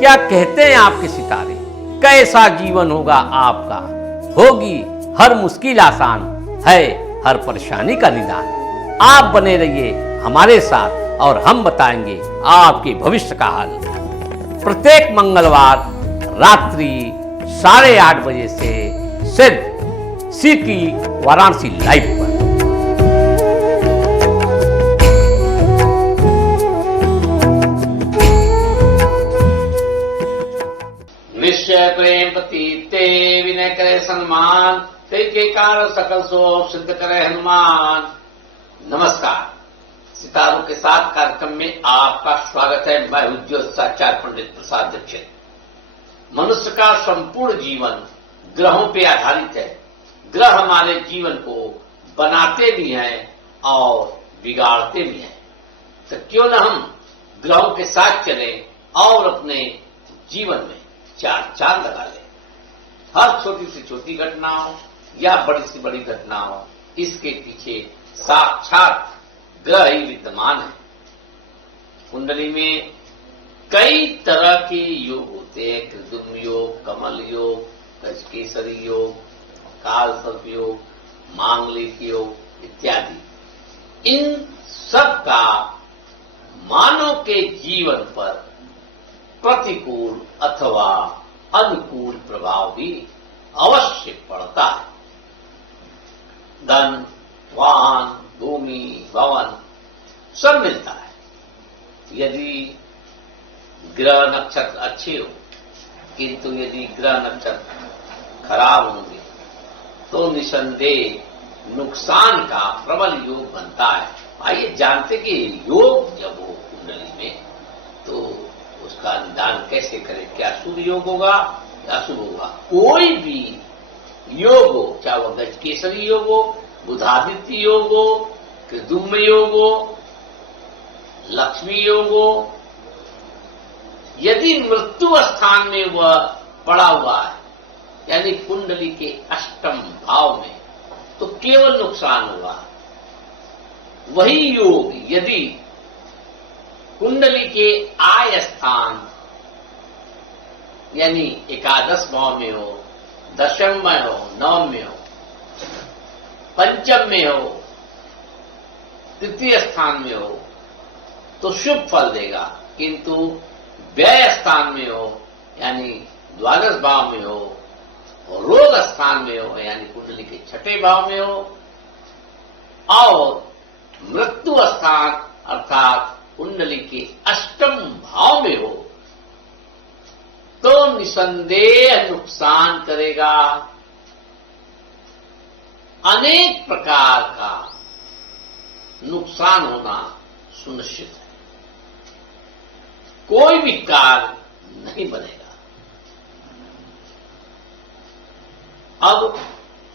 क्या कहते हैं आपके सितारे, कैसा जीवन होगा आपका, होगी हर मुश्किल आसान, है हर परेशानी का निदान। आप बने रहिए हमारे साथ और हम बताएंगे आपके भविष्य का हाल। प्रत्येक मंगलवार रात्रि 8:30 बजे से सिर्फ सिटी वाराणसी लाइव पर। निश्चय प्रेम प्रतीते विनय करे सम्मान, के कारण सकल सो सिद्ध करे हनुमान। नमस्कार, सितारों के साथ कार्यक्रम में आपका स्वागत है। मैं हूं ज्योतिषाचार्य पंडित प्रसाद दीक्षित। मनुष्य का संपूर्ण जीवन ग्रहों पे आधारित है। ग्रह हमारे जीवन को बनाते भी हैं और बिगाड़ते भी हैं। तो क्यों न हम ग्रहों के साथ चलें और अपने जीवन में चार चांद लगा लें। हर छोटी से छोटी घटनाओं या बड़ी से बड़ी घटनाओं, इसके पीछे साक्षात ग्रह ही विद्यमान है। कुंडली में कई तरह के योग होते हैं। कृदुम योग, कमल योग, गजकेसरी योग, काल सर्प योग, मांगलिक योग इत्यादि। इन सब का मानव के जीवन पर प्रतिकूल अथवा अनुकूल प्रभाव भी अवश्य पड़ता है। धन, वाहन, भूमि, भवन सब मिलता है यदि ग्रह नक्षत्र अच्छे हो, किंतु यदि ग्रह नक्षत्र खराब होंगे तो निसंदेह नुकसान का प्रबल योग बनता है। आइए जानते कि योग जब हो कुंडली में तो उसका निदान कैसे करें। क्या शुभ योग होगा या अशुभ होगा। कोई भी योग हो, चाहे वह गजकेसरी योग हो, बुधादित्य योग हो, कृदुम्न योग हो, लक्ष्मी योग हो, यदि मृत्यु स्थान में वह पड़ा हुआ है यानी कुंडली के अष्टम भाव में, तो केवल नुकसान होगा। वही योग यदि कुंडली के आय स्थान यानी एकादश भाव में हो, दशम में हो, नवम में हो, पंचम में हो, तृतीय स्थान में हो तो शुभ फल देगा। किंतु व्यय स्थान में हो यानी द्वादश भाव में हो और रोग स्थान में हो यानी कुंडली के छठे भाव में हो और मृत्यु स्थान अर्थात कुंडली के अष्टम भाव में हो तो निसंदेह नुकसान करेगा। अनेक प्रकार का नुकसान होना सुनिश्चित है। कोई भी कार्य नहीं बनेगा। अब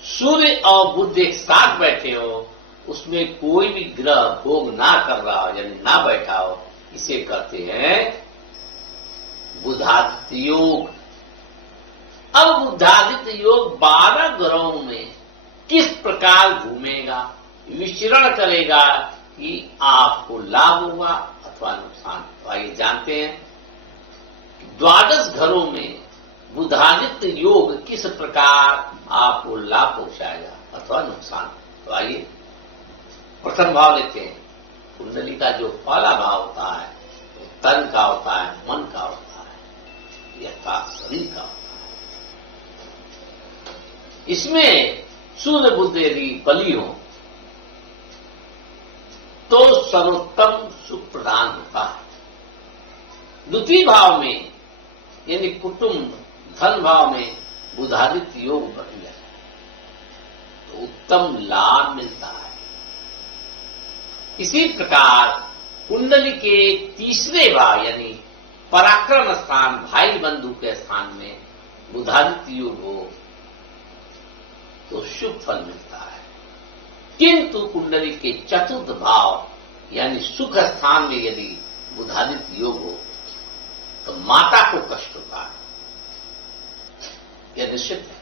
सूर्य और बुध एक साथ बैठे हो, उसमें कोई भी ग्रह भोग ना कर रहा हो यानी ना बैठा हो, इसे कहते हैं बुधादित्य योग। अब बुधादित्य योग 12 ग्रहों में किस प्रकार घूमेगा, विचरण करेगा कि आपको लाभ होगा अथवा नुकसान। तो आइए जानते हैं कि द्वादश घरों में बुधादित्य योग किस प्रकार आपको लाभ पहुंचाएगा अथवा नुकसान। तो आइए प्रथम भाव लेते हैं। कुंडली का जो पहला भाव होता है वो तन का होता है, मन का होता है, यथा शरीर का होता है। इसमें सूर्य बुध यदि बली हो तो सर्वोत्तम सुख प्रदान होता है। द्वितीय भाव में यानी कुटुंब धन भाव में बुधादित्य योग बनी है तो उत्तम लाभ मिलता है। इसी प्रकार कुंडली के तीसरे भाव यानी पराक्रम स्थान भाई बंधु के स्थान में बुधादित्य योग हो तो शुभ फल मिलता है। किंतु कुंडली के चतुर्थ भाव यानी सुख स्थान में यदि बुधादित्य योग हो तो माता को कष्ट होता है, यह निश्चित है।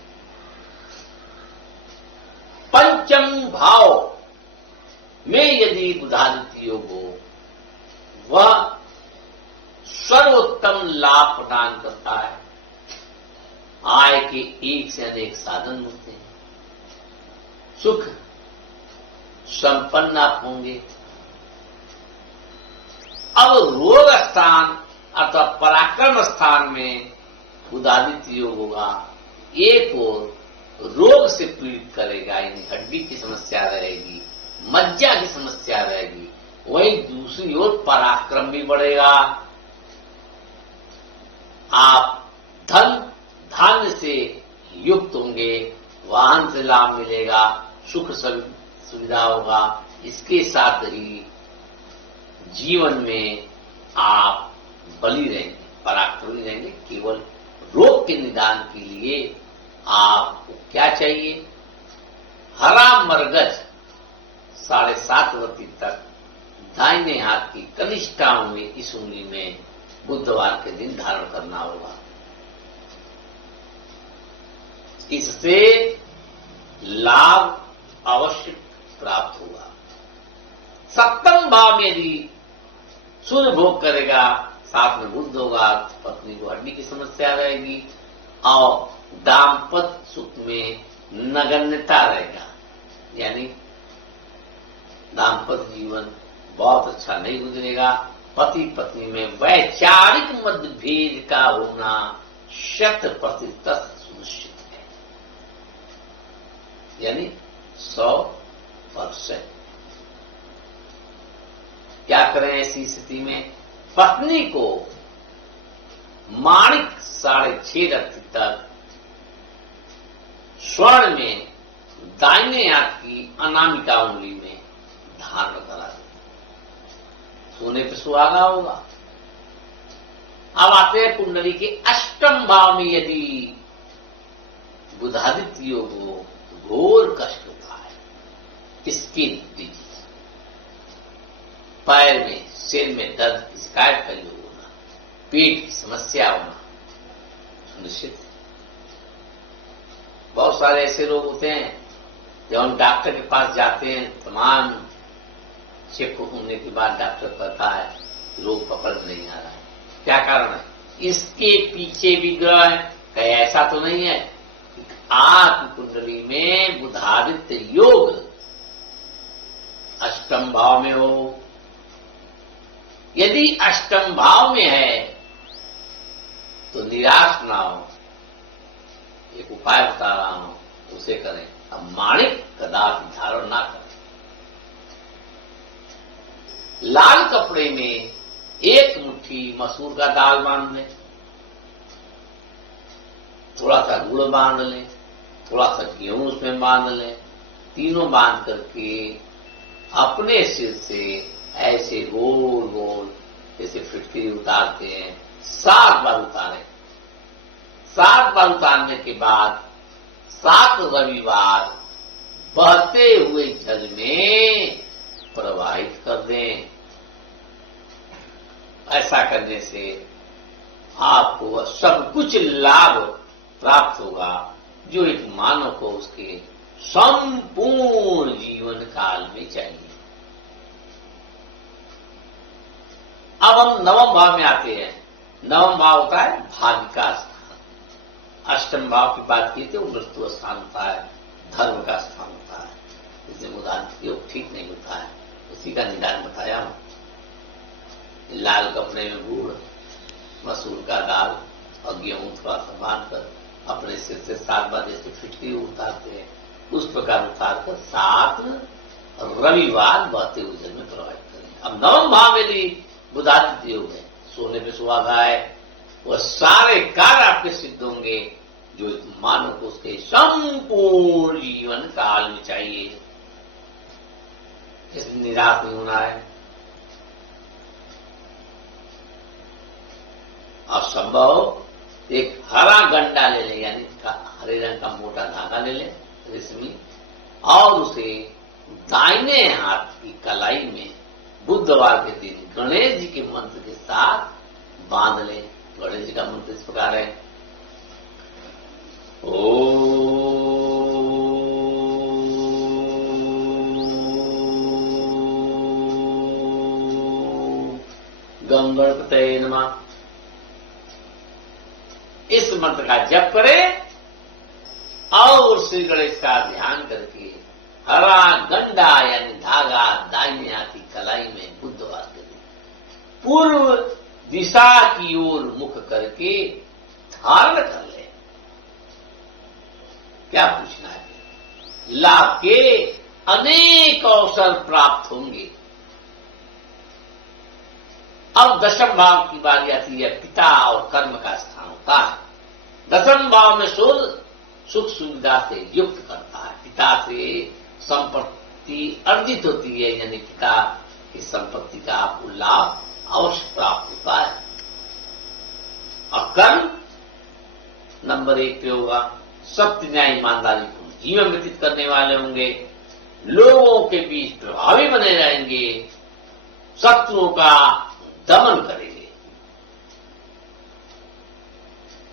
पंचम भाव में यदि बुधादित्य योग हो वह सर्वोत्तम लाभ प्रदान करता है। आय के एक से अनेक साधन मिलते हैं, सुख संपन्न आप होंगे। अब रोग स्थान अथवा पराक्रम स्थान में बुधादित्य योग होगा। एक और रोग से पीड़ित करेगा, यानी हड्डी की समस्या रहेगी, मज्जा की समस्या रहेगी। वहीं दूसरी ओर पराक्रम भी बढ़ेगा। आप धन धान्य से युक्त होंगे, वाहन से लाभ मिलेगा, सुख सुविधा होगा। इसके साथ ही जीवन में आप बली रहेंगे, पराक्रमी रहेंगे। केवल रोग के निदान के लिए आपको क्या चाहिए? हरा मरगज 7.5 वर्ती तक दाहिने हाथ की कनिष्ठा उंगली, इस उंगली में बुधवार के दिन धारण करना होगा। इससे लाभ अवश्य प्राप्त होगा। सप्तम भाव में यदि सूर्य भोग करेगा, साथ में बुध होगा, पत्नी को हड्डी की समस्या रहेगी और दाम्पत्य सुख में नगण्यता रहेगा, यानी दाम्पत्य जीवन बहुत अच्छा नहीं गुजरेगा। पति पत्नी में वैचारिक मतभेद का होना 100% सुनिश्चित है, यानी 100%। क्या करें ऐसी स्थिति में? पत्नी को माणिक 6.5 रत्ती तक स्वर्ण में दाहिने हाथ की अनामिका उंगली में धारण करा दे, सोने पे सुहागा होगा। अब आते हैं कुंडली के अष्टम भाव में यदि बुधादित्य योग हो, घोर कष्ट होता है। स्किन डिजीज, पैर में सिर में दर्द की शिकायत का योग होना, पेट की समस्या होना सुनिश्चित है। बहुत सारे ऐसे लोग होते हैं जब हम डॉक्टर के पास जाते हैं, तमाम चेक होने के बाद डॉक्टर कहता है रोग पकड़ नहीं आ रहा है। क्या कारण है? इसके पीछे भी ग्रह है। कहीं ऐसा तो नहीं है कि आपकी कुंडली में बुधादित्य योग अष्टम भाव में हो। यदि अष्टम भाव में है तो निराश ना हो। एक उपाय बता रहा हूं, उसे करें। अब माणिक कदापि धारण ना करें। लाल कपड़े में 1 मुट्ठी मसूर का दाल बांध लें, थोड़ा सा गुड़ बांध लें, थोड़ा सा गेहूं उसमें बांध लें। तीनों बांध करके अपने सिर से ऐसे गोल गोल जैसे फिटकरी उतारते हैं 7 बार उतारें। 7 बार उतारने के बाद 7 रविवार बहते हुए जल में प्रवाहित कर दें। ऐसा करने से आपको वह सब कुछ लाभ प्राप्त होगा जो एक मानव को उसके संपूर्ण जीवन काल में चाहिए। अब हम नवम भाव में आते हैं। नवम भाव होता है भाग्य का स्थान। अष्टम भाव की बात की तो मृत्यु स्थान होता है, धर्म का स्थान होता है। इसलिए बुधादित्य योग ठीक नहीं होता है, उसी का निदान बताया हूं। लाल कपड़े में गुड़, मसूर का दाल और गेहूं थोड़ा सा बांध कर अपने सिर से 7 बार जैसे फिटकी उतारते हैं, उस प्रकार उतार कर 7 रविवार बहते हुए जल में प्रवाहित करें। अब नवम भाव यदि बुधादित्य योग है, सोने पे सुहागा है, वह सारे कार्य आपके सिद्ध होंगे जो मानव को उसके संपूर्ण जीवन काल में चाहिए। इसमें निराश नहीं होना है। और संभव एक हरा गंडा ले लें, यानी हरे रंग का मोटा धागा ले लें रेशमी, और उसे दाहिने हाथ की कलाई में बुधवार के दिन गणेश जी के मंत्र के साथ बांध लें। गणेश जी का मंत्र इस प्रकार है, ओम गं गणपतये नमः। इस मंत्र का जप करें और श्री गणेश का ध्यान करके हरा गंडा यानी धागा दाहिने हाथ की कलाई में बुद्धवार करें, पूर्व दिशा की ओर मुख करके धारण कर ले। क्या पूछना है? लाभ के अनेक अवसर प्राप्त होंगे। अब दशम भाव की बारी आती है, पिता और कर्म का स्थान होता है। दशम भाव में सूर्य सुख सुविधा से युक्त करता है, पिता से संपत्ति अर्जित होती है, यानी पिता की संपत्ति का आपको लाभ अवश्य प्राप्त होता है। और कर्म नंबर 1 पे होगा, सत्य न्याय ईमानदारी पूर्ण जीवन व्यतीत करने वाले होंगे, लोगों के बीच प्रभावी बने रहेंगे, शत्रुओं का दमन करेंगे।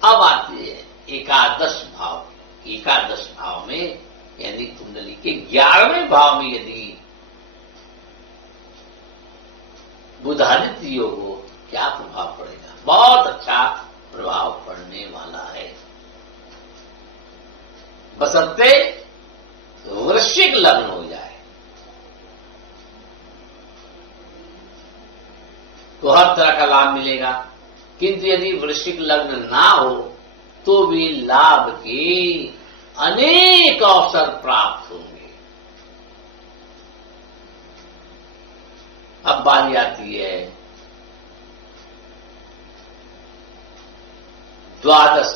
अब आती है एकादश भाव। एकादश भाव में यानी कुंडली के 11वें भाव में यदि बुधादित्य योग हो, क्या प्रभाव पड़ेगा? बहुत अच्छा प्रभाव पड़ने वाला है। बशर्ते वृश्चिक लग्न हो जाए तो हर तरह का लाभ मिलेगा, किंतु यदि वृश्चिक लग्न ना हो तो भी लाभ के अनेक अवसर प्राप्त होंगे। अब बारी आती है द्वादश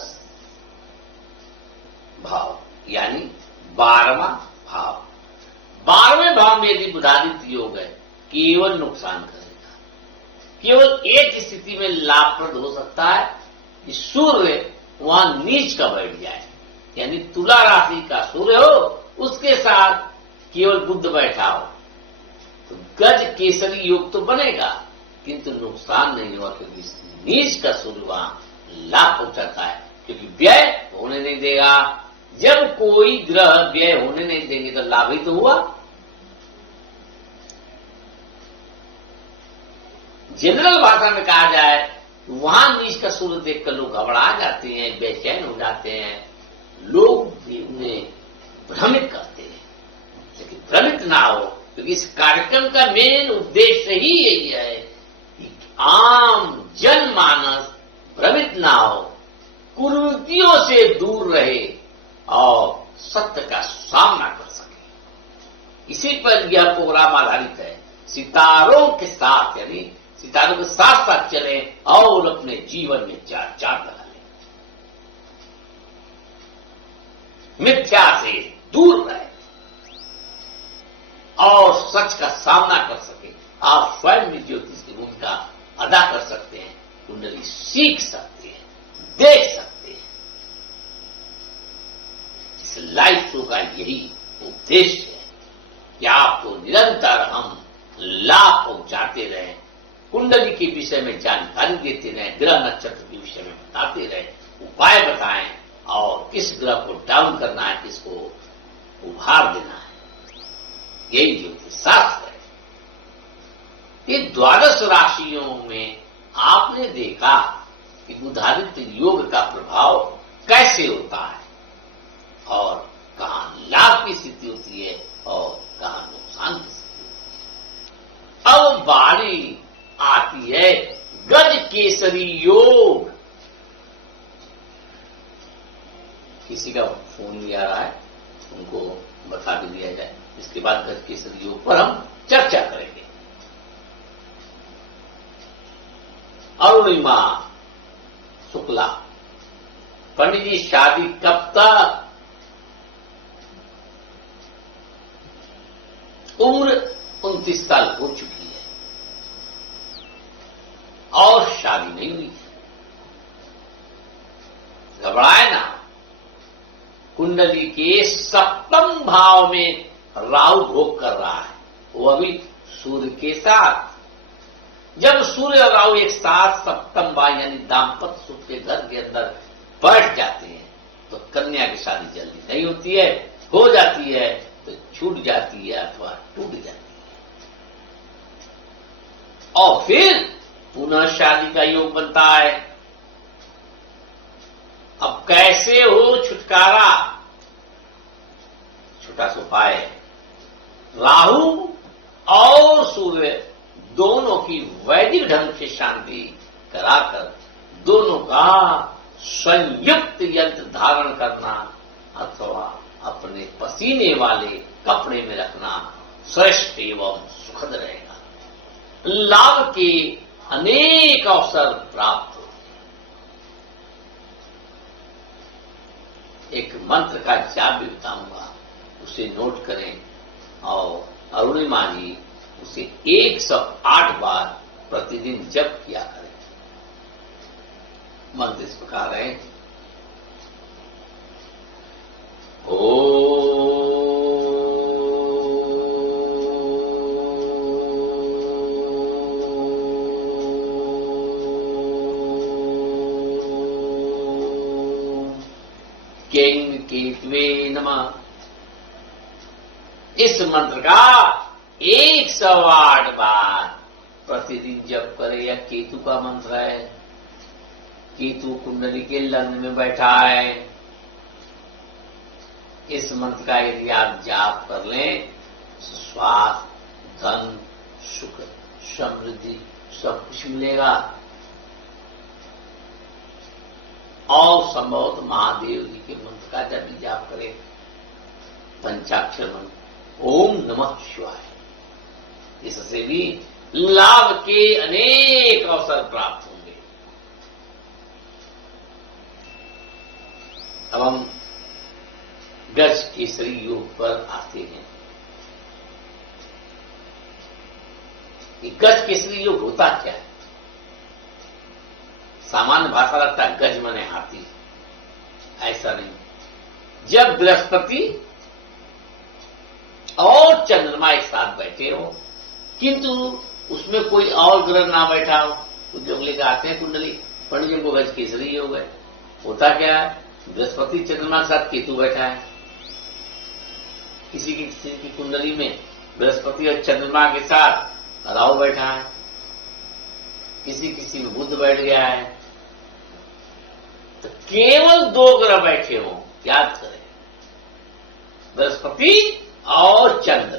भाव यानी 12वां भाव। 12वें भाव में यदि बुधादित्य योग है, केवल नुकसान करेगा। केवल एक स्थिति में लाभप्रद हो सकता है कि सूर्य वहां नीच का बैठ जाए, यानी तुला राशि का सूर्य हो, उसके साथ केवल बुध बैठा हो तो गज केसरी योग तो बनेगा, किंतु नुकसान नहीं होगा, क्योंकि नीच का सूर्य वहां लाभ पहुंचाता है, क्योंकि व्यय होने नहीं देगा। जब कोई ग्रह व्यय होने नहीं देंगे तो लाभ ही तो हुआ। जनरल भाषा में कहा जाए, वहां नीच का सूर्य देखकर लोग घबरा जाते हैं, बेचैन हो जाते हैं, लोग भी उन्हें भ्रमित करते हैं, लेकिन भ्रमित ना हो, क्योंकि इस कार्यक्रम का मेन उद्देश्य ही यही है कि आम जनमानस भ्रमित ना हो, कुरीतियों से दूर रहे और सत्य का सामना कर सके। इसी पर यह प्रोग्राम आधारित है। सितारों के साथ यानी सितारों के साथ साथ चले और अपने जीवन में चार लगा ले, मिथ्या से दूर रहे और सच का सामना कर सके। आप स्वयं भी ज्योतिष की भूमिका अदा कर सकते हैं, कुंडली सीख सकते हैं, देख सकते हैं। इस लाइफ शो का यही उद्देश्य है कि आपको निरंतर हम लाभ पहुंचाते रहे, कुंडली के विषय में जानकारी देते रहे, ग्रह नक्षत्र के विषय में बताते रहे, उपाय बताएं और किस ग्रह को डाउन करना है, किसको उभार देना है। यही ज्योतिष शास्त्र है। ये द्वादश राशियों में आपने देखा कि बुधादित्य योग का प्रभाव कैसे होता है और कहां लाभ की स्थिति होती है और कहां नुकसान की स्थिति होती है। अब बारी आती है गज केसरी योग। किसी का फोन भी आ रहा है, उनको बता भी दिया जाए, इसके बाद गज केसरी योग पर हम चर्चा करेंगे। अरुणिमा शुक्ला, पंडित जी शादी कब तक? उम्र 29 साल हो चुकी है और शादी नहीं हुई। घबराए ना, कुंडली के सप्तम भाव में राहु भोग कर रहा है, वो अभी सूर्य के साथ। जब सूर्य और राहु एक साथ सप्तम भाव यानी दाम्पत्य सुख के घर के अंदर बैठ जाते हैं तो कन्या की शादी जल्दी नहीं होती है, हो जाती है तो छूट जाती है अथवा टूट जाती है, और फिर पुनः शादी का योग बनता है। छुटकारा। छोटा सा उपाय, राहु और सूर्य दोनों की वैदिक ढंग से शांति कराकर दोनों का संयुक्त यंत्र धारण करना अथवा अपने पसीने वाले कपड़े में रखना श्रेष्ठ एवं सुखद रहेगा। लाभ के अनेक अवसर प्राप्त हो। एक मंत्र का जाप भी बताऊंगा, उसे नोट करें और अरुणिमा जी उसे 108 बार प्रतिदिन जप किया करें। मंत्र इस प्रकार है, केंग केतवे नमः। इस मंत्र का 108 बार प्रतिदिन जप करें। यह केतु का मंत्र है। केतु कुंडली के लग्न में बैठा है। इस मंत्र का यदि आप जाप कर लें, स्वास्थ्य, धन, सुख, समृद्धि सब कुछ मिलेगा। और संभवतः महादेव जी के मंत्र का जब भी जाप करें, पंचाक्षर मंत्र ओम नमः शिवाय, इससे भी लाभ के अनेक अवसर प्राप्त होंगे। अब हम गज केसरी योग पर आते हैं। कि गज केसरी योग होता क्या है? सामान्य भाषा लगता है गज माने हाथी, ऐसा नहीं। जब बृहस्पति और चंद्रमा एक साथ बैठे हो, किंतु उसमें कोई और ग्रह ना बैठा हो, तो जो लेकर आते हैं कुंडली, पंडित जी को गज केसरी योग है। होता क्या है? बृहस्पति चंद्रमा के साथ केतु बैठा है। किसी की कुंडली में बृहस्पति और चंद्रमा के साथ राहु बैठा है, किसी में बुध बैठ गया है। तो केवल 2 ग्रह बैठे हो, याद करें, बृहस्पति और चंद्र,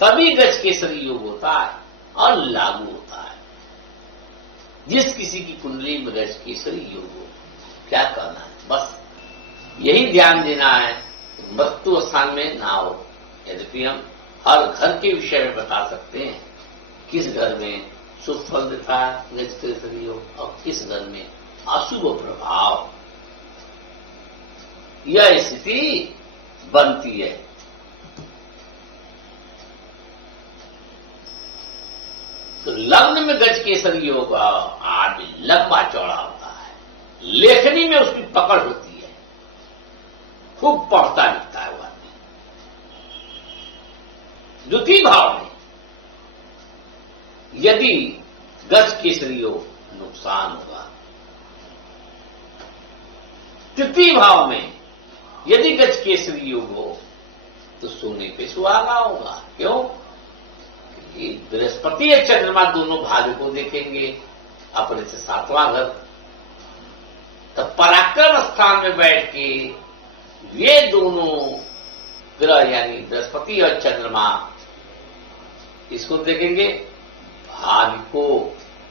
तभी गज केसरी योग होता है और लागू होता है। जिस किसी की कुंडली में गज केसरी योग हो, क्या करना है? बस यही ध्यान देना है, मृत्यु स्थान में ना हो। यद्यपि हम हर घर के विषय में बता सकते हैं, किस घर में शुभ फल देता है गज केसरी योग और किस घर में अशुभ प्रभाव, यह स्थिति बनती है। तो लग्न में गज केसरी योग आदमी लंबा चौड़ा होता है, लेखनी में उसकी पकड़ होती है, खूब पढ़ता लिखता है वो आदमी। द्वितीय भाव में यदि गज केसरी योग, नुकसान होगा। तृतीय भाव में यदि गज केसरी योग हो तो सोने पे सुहागा होगा। क्यों? बृहस्पति और चंद्रमा दोनों भाग्य को देखेंगे, अपने से 7वां घर। तो पराक्रम स्थान में बैठ के वे दोनों ग्रह यानी बृहस्पति और चंद्रमा इसको देखेंगे, भाग्य को,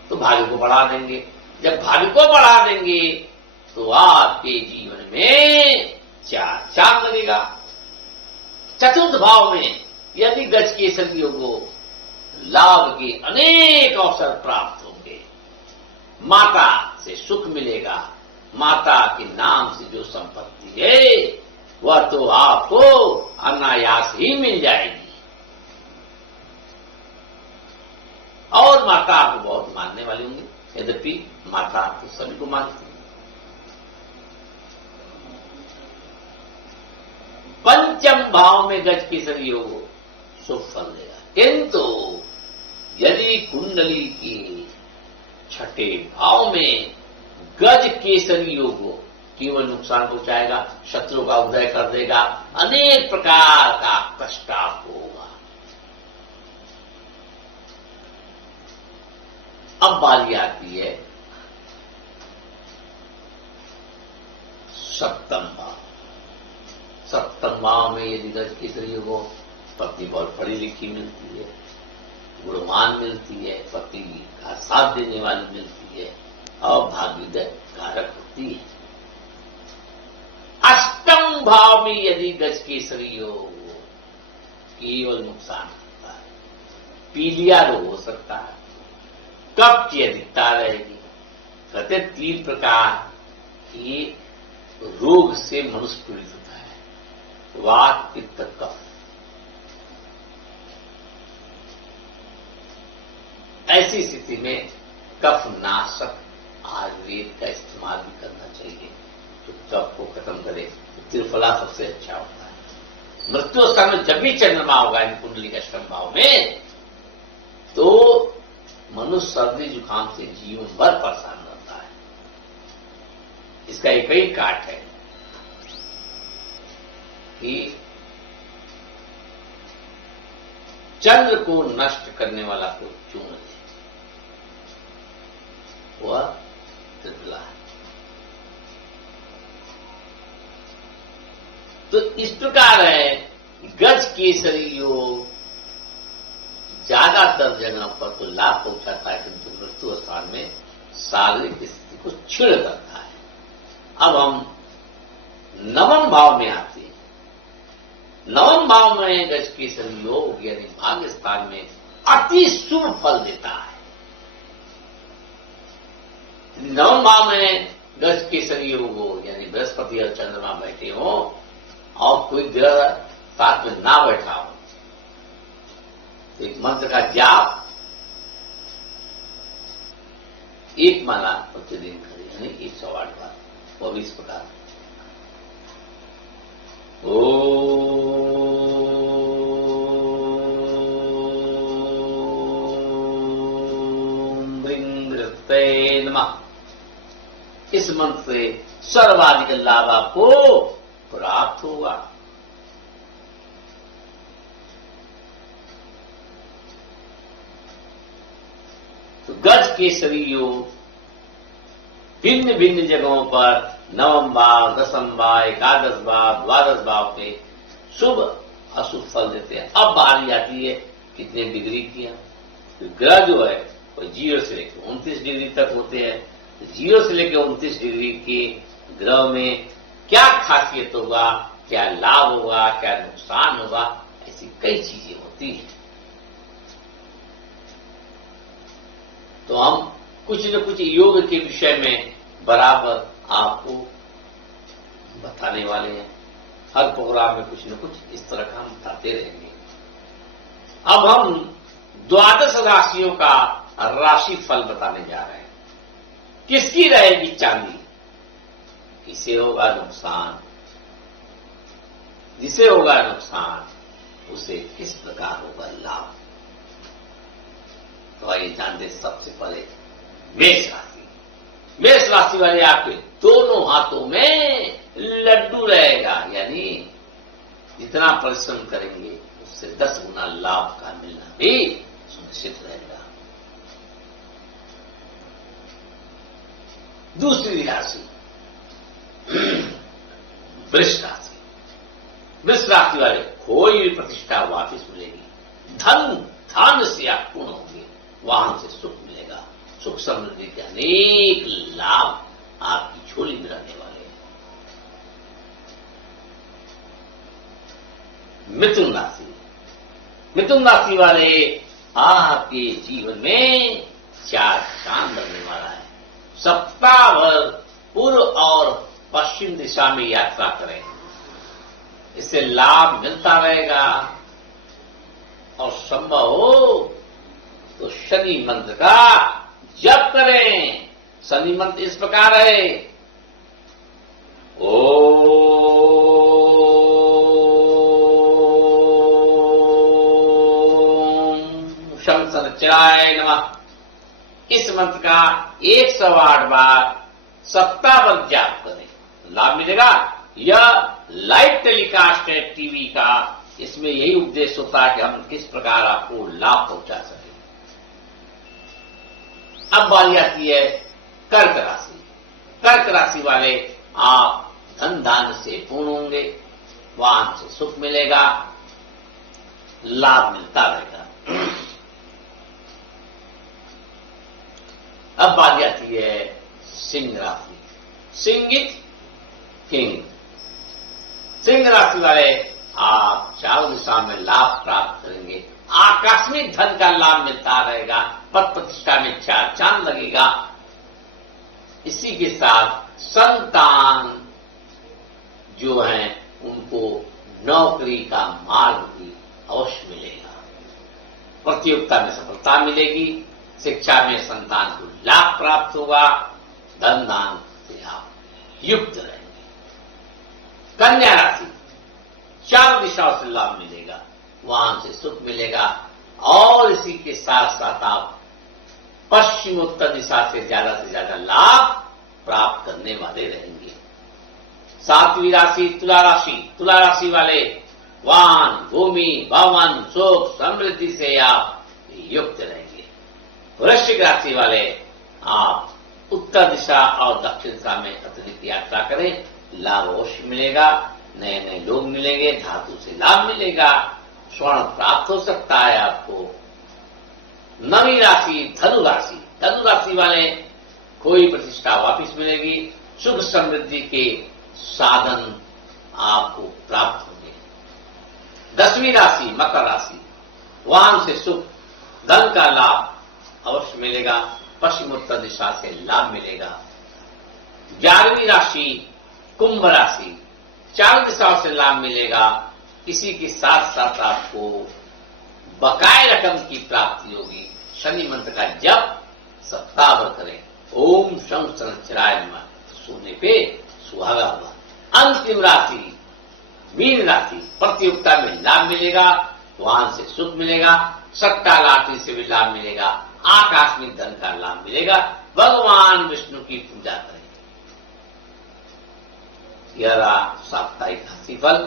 तो भाग्य को बढ़ा देंगे। जब भाग्य को बढ़ा देंगे तो आपके जीवन में चार लगेगा। चतुर्थ भाव में यदि गज केसरी योग हो, लाभ के अनेक अवसर प्राप्त होंगे। माता से सुख मिलेगा। माता के नाम से जो संपत्ति है वह तो आपको अनायास ही मिल जाएगी। और माता आपको बहुत मानने वाली होंगी, यद्यपि माता आपको सभी को मानती है। पंचम भाव में गज केसरी योग हो, शुभ फल देगा। किंतु यदि कुंडली के छठे भाव में गज केसरी योग हो, केवल नुकसान पहुंचाएगा, शत्रु का उदय कर देगा, अनेक प्रकार का कष्ट आपको होगा। अब बारी आती है सप्तम भाव। सप्तम भाव में यदि गज केसरी हो, पत्नी बहुत पढ़ी लिखी मिलती है, गुणवान मिलती है, पति का साथ देने वाली मिलती है और भाग्योदय कारक होती है। अष्टम भाव में यदि गज केसरी हो, केवल नुकसान होता है, पीलिया रोग हो सकता है, कफ की अधिकता रहेगी। कहते 3 प्रकार के रोग से मनुष्य पीड़ित होता है, वात, पित्त, कफ। ऐसी स्थिति में कफ नाशक आयुर्वेद का इस्तेमाल भी करना चाहिए, जो कफ को खत्म करे। तो त्रिफला सबसे अच्छा होता है। मृत्यु स्थान में जब भी चंद्रमा होगा इन कुंडली के अष्टम भाव में, तो मनुष्य सर्दी जुकाम से जीवन भर परेशान रहता है। इसका एक ही काट है कि चंद्र को नष्ट करने वाला कोई चूर्ण है, वह त्रिफला है। तो इस प्रकार है गज केसरी योग ज्यादातर जगह पर तो लाभ पहुंचाता है, किंतु मृत्यु स्थान में शारीरिक स्थिति को छीड़ करता है। अब हम नवम भाव में आते हैं। नवम भाव में गज केसरी योग यानी भाग्य स्थान में अति शुभ फल देता है। नवम भाव में गज केसरी योग हो यानी बृहस्पति और चंद्रमा बैठे हो और कोई ग्रह साथ में ना बैठा हो, तो एक मंत्र का जाप 1 माला प्रतिदिन करें, यानी 108 बार। वो भी इस प्रकार ओम ब्रीं बृहस्पतये नमः। इस मंत्र से सर्वाधिक लाभ आपको प्राप्त होगा। तो गज केसरी योग भिन्न भिन्न जगहों पर नवम भाव, दसम भाव, एकादश भाव, द्वादश भाव के शुभ अशुभ फल देते हैं। अब बारी आती है कितने डिग्री की है। तो ग्रह जो है वो 0 से लेकर 29 डिग्री तक होते हैं। 0 से लेकर 29 डिग्री के ग्रह में क्या खासियत होगा, क्या लाभ होगा, क्या नुकसान होगा, ऐसी कई चीजें होती हैं। तो हम कुछ न कुछ योग के विषय में बराबर आपको बताने वाले हैं। हर प्रोग्राम में कुछ न कुछ इस तरह का हम बताते रहेंगे। अब हम 12 राशियों का राशि फल बताने जा रहे हैं। किसकी रहेगी चांदी, किसे होगा नुकसान, जिसे होगा नुकसान उसे किस प्रकार होगा लाभ। तो आइए जानते सबसे पहले मेष राशि। मेष राशि वाले आपके दोनों हाथों में लड्डू रहेगा, यानी जितना परिश्रम करेंगे उससे 10 गुना लाभ का मिलना भी सुनिश्चित रहेगा। दूसरी राशि वृष राशि। वृष राशि वाले खोई हुई प्रतिष्ठा वापस मिलेगी, धन से आप पूर्ण होंगे, वाहन से सुख मिलेगा, सुख समृद्धि के अनेक लाभ आपकी झोली में रहने वाले हैं। मिथुन राशि। मिथुन राशि वाले आपके जीवन में 4 चांद लगने वाला है। सप्ताह भर पूर्व और पश्चिम दिशा में यात्रा करें, इससे लाभ मिलता रहेगा। और संभव हो तो शनि मंत्र का जप करें। शनि मंत्र इस प्रकार है, ओम शंकराचार्य नमः। इस मंत्र का 108 बार सप्ताह भर जाप करें, लाभ मिलेगा। यह लाइव टेलीकास्ट है टीवी का, इसमें यही उपदेश होता है कि हम किस प्रकार आपको लाभ पहुंचा सकें। अब बारी आती है कर्क राशि। कर्क राशि वाले आप धन धान्य से पूर्ण होंगे, वाहन से सुख मिलेगा, लाभ मिलता रहेगा। अब बात आती है सिंह राशि। सिंह किंग। सिंह राशि वाले आप चारों दिशा में लाभ प्राप्त करेंगे, आकस्मिक धन का लाभ मिलता रहेगा, पद प्रतिष्ठा में चार चांद लगेगा। इसी के साथ संतान जो है उनको नौकरी का मार्ग भी अवश्य मिलेगा, प्रतियोगिता में सफलता मिलेगी, शिक्षा में संतान को लाभ प्राप्त होगा, धन दान से आप युक्त रहेंगे। कन्या राशि, चारों दिशाओं से लाभ मिलेगा, वाहन से सुख मिलेगा और इसी के साथ साथ आप पश्चिम उत्तर दिशा से ज्यादा लाभ प्राप्त करने वाले रहेंगे। सातवीं राशि तुला राशि। तुला राशि वाले वाहन, भूमि, भवन, सुख, समृद्धि से आप युक्त रहेंगे। वृश्चिक राशि वाले आप उत्तर दिशा और दक्षिण दिशा में अतिरिक्त यात्रा करें, लाभ अवश्य मिलेगा, नए नए लोग मिलेंगे, धातु से लाभ मिलेगा, स्वर्ण प्राप्त हो सकता है आपको। नवी राशि धनु राशि। धनु राशि वाले कोई प्रतिष्ठा वापिस मिलेगी, सुख समृद्धि के साधन आपको प्राप्त होंगे। 10वीं राशि मकर राशि। वाहन से सुख, धन का लाभ अवश्य मिलेगा, पश्चिम उत्तर दिशा से लाभ मिलेगा। 11वीं राशि कुंभ राशि। चारों दिशाओं से लाभ मिलेगा, इसी के साथ साथ आपको बकाए रकम की प्राप्ति होगी। शनि मंत्र का जप सप्ताह भर करें, ओम शं शनिश्चराय नमः, सोने पे सुहागा हुआ। अंतिम राशि मीन राशि। प्रतियोगिता में लाभ मिलेगा, वाहन से सुख मिलेगा, सट्टा लाटरी से भी लाभ मिलेगा, आकस्मिक धन का लाभ मिलेगा। भगवान विष्णु की पूजा करें। यह साप्ताहिक राशिफल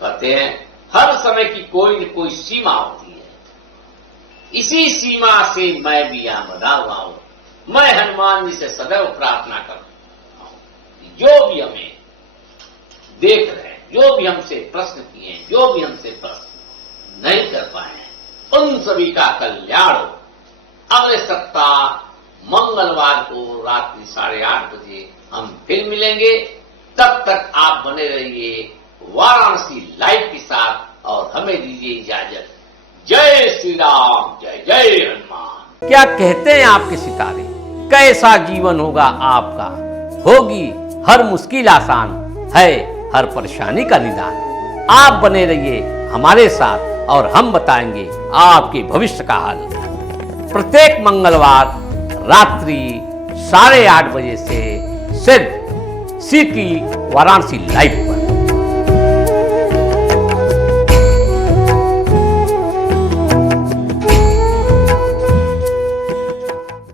कहते हैं हर समय की कोई न कोई सीमा होती है, इसी सीमा से मैं भी यहां बना हुआ हूं। मैं हनुमान जी से सदैव प्रार्थना करता हूं, जो भी हमें देख रहे हैं, जो भी हमसे प्रश्न किए हैं, जो भी हमसे प्रश्न नहीं कर पाए हैं, उन सभी का कल्याण हो। अगले सप्ताह मंगलवार को रात्रि 8:30 बजे हम फिर मिलेंगे। तब तक आप बने रहिए वाराणसी लाइव के साथ और हमें दीजिए इजाजत। जय श्री राम, जय जय हनुमान। क्या कहते हैं आपके सितारे, कैसा जीवन होगा आपका, होगी हर मुश्किल आसान, है हर परेशानी का निदान। आप बने रहिए हमारे साथ और हम बताएंगे आपके भविष्य का हाल। प्रत्येक मंगलवार रात्रि 8:30 बजे से सिर्फ सिटी वाराणसी लाइव।